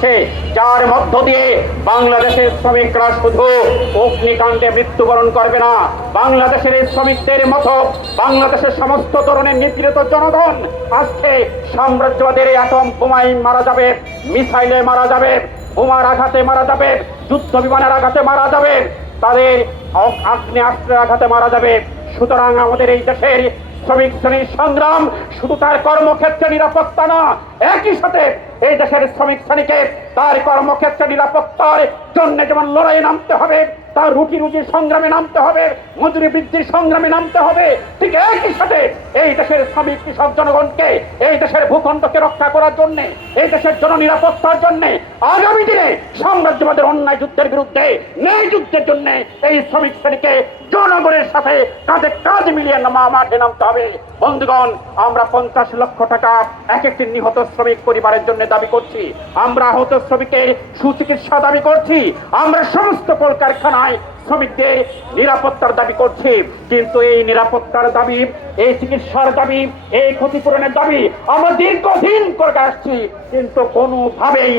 হচ্ছে, যার মধ্য দিয়ে বাংলাদেশের শ্রমিকরা শুধু অগ্নিকাণ্ডে মৃত্যুবরণ করবে না, বাংলাদেশের এই শ্রমিকদের মতো বাংলাদেশের সমস্ত ধরনের নিপীড়িত জনগণ আজকে সাম্রাজ্যবাদের অ্যাটম বোমায় মারা যাবে, মিসাইলে মারা যাবে, বোমার আঘাতে মারা যাবে, যুদ্ধ বিমানের আঘাতে মারা যাবে, তাদের আগ্নেয়াস্ত্রের আঘাতে মারা যাবে। সুতরাং আমাদের এই দেশের শ্রমিক শ্রেণীর সংগ্রাম শুধু তার কর্মক্ষেত্রে নিরাপত্তা না, একই সাথে এই দেশের শ্রমিক শ্রেণীকে তার কর্মক্ষেত্রে নিরাপত্তার জন্য যেমন লড়াইয়ে নামতে হবে, তার রুটি রুজির সংগ্রামে নামতে হবে, মজুরি বৃদ্ধির সংগ্রামে নামতে হবে, ঠিক একই সাথে এই দেশের শ্রমিক কৃষক জনগণকে এই দেশের ভূখণ্ডকে রক্ষা করার জন্য, এই দেশের জননিরাপত্তার জন্য আগামী দিনে সাম্রাজ্যবাদের অন্যায় যুদ্ধের বিরুদ্ধে ন্যায় যুদ্ধের জন্য এই শ্রমিক শ্রেণীকে জনগণের সাথে কাঁধে কাঁধ মিলিয়ে মাঠে নামতে হবে। বন্ধুগণ, আমরা 50 লক্ষ টাকা এক একটি নিহত শ্রমিক পরিবারের জন্য দাবি করছি, আমরা আহত শ্রমিকের সুচিকিৎসা দাবি করছি, আমরা সমস্ত কলকারখানায় শ্রমিকদের নিরাপত্তার দাবি করছি। কিন্তু এই নিরাপত্তার দাবি, এই চিকিৎসার দাবি, এই ক্ষতিপূরণের দাবি আমরা দীর্ঘদিন করে আসছি, কিন্তু কোনোভাবেই